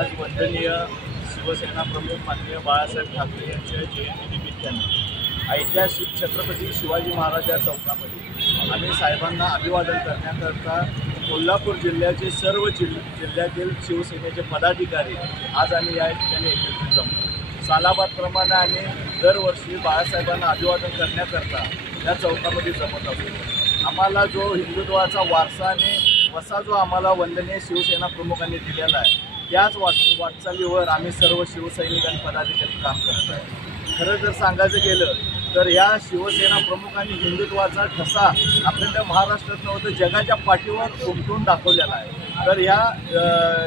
आज वंदनीय शिवसेना प्रमुख माननीय बाळासाहेब ठाकरे यांच्या जयंतीनिमित्ताने ऐतिहासिक छत्रपती शिवाजी महाराज या चौकामध्ये आम्ही साहेबांना अभिवादन करण्याकरता कोल्हापूर जिल्ह्याचे सर्व जिल्ह्यातील शिवसेनेचे पदाधिकारी आज आम्ही या ठिकाणी एकत्रित जमलो। सालाबादप्रमाणे आम्ही दरवर्षी बाळासाहेबांना अभिवादन करण्याकरता या चौकामध्ये जमत असतो। आम्हाला जो हिंदुत्वाचा वारसा आणि वसा जो आम्हाला वंदनीय शिवसेना प्रमुखांनी दिलेला आहे त्याच वाटचालीवर आम्ही सर्व शिवसैनिक आणि पदाधिकारी काम करत आहे। खरं जर सांगायचं गेलं तर या शिवसेना प्रमुखांनी हिंदुत्वाचा ठसा आपल्या महाराष्ट्रात नव्हतं जगाच्या पाठीवर उमटून दाखवलेला आहे। तर या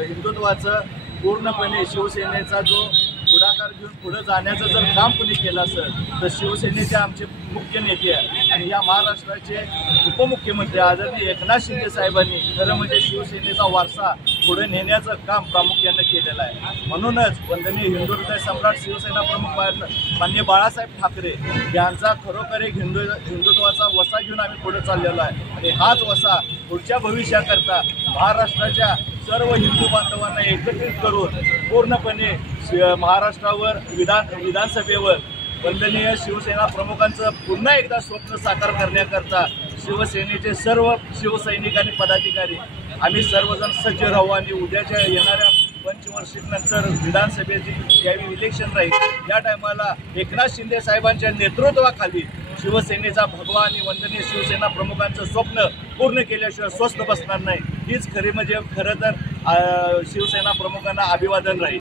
हिंदुत्वाचं पूर्णपणे शिवसेनेचा जो पुढाकार घेऊन पुढे जाण्याचं जर काम कुणी केलं असेल तर शिवसेनेचे आमचे मुख्य नेते आणि या महाराष्ट्राचे उपमुख्यमंत्री आदरणीय एकनाथ शिंदे साहेबांनी खरं म्हणजे शिवसेनेचा वारसा पुढे नेण्याचं काम प्रामुख्याने केलेलं आहे। म्हणूनच वंदनीय हिंदू हृदय सम्राट शिवसेना प्रमुख माननीय बाळासाहेब ठाकरे यांचा खरोखर एक हिंदुत्वाचा वसा घेऊन आम्ही पुढे चाललेलो आहे आणि हाच वसा पुढच्या भविष्याकरता महाराष्ट्राच्या सर्व हिंदू बांधवांना एकत्रित करून पूर्णपणे महाराष्ट्रावर विधानसभेवर वंदनीय शिवसेना प्रमुखांचं पुन्हा एकदा स्वप्न साकार करण्याकरता शिवसेनेचे सर्व शिवसैनिक आणि पदाधिकारी आम्ही सर्वजण सज्ज राहू आणि उद्याच्या येणाऱ्या पंचवार्षिकनंतर विधानसभेची ज्यावेळी इलेक्शन राहील या टायमाला एकनाथ शिंदे साहेबांच्या नेतृत्वाखाली शिवसेनेचा भगवा आणि वंदनीय शिवसेना प्रमुखांचं स्वप्न पूर्ण केल्याशिवाय स्वस्थ बसणार नाही। हीच खरी म्हणजे खरं तर शिवसेना प्रमुखांना अभिवादन राहील।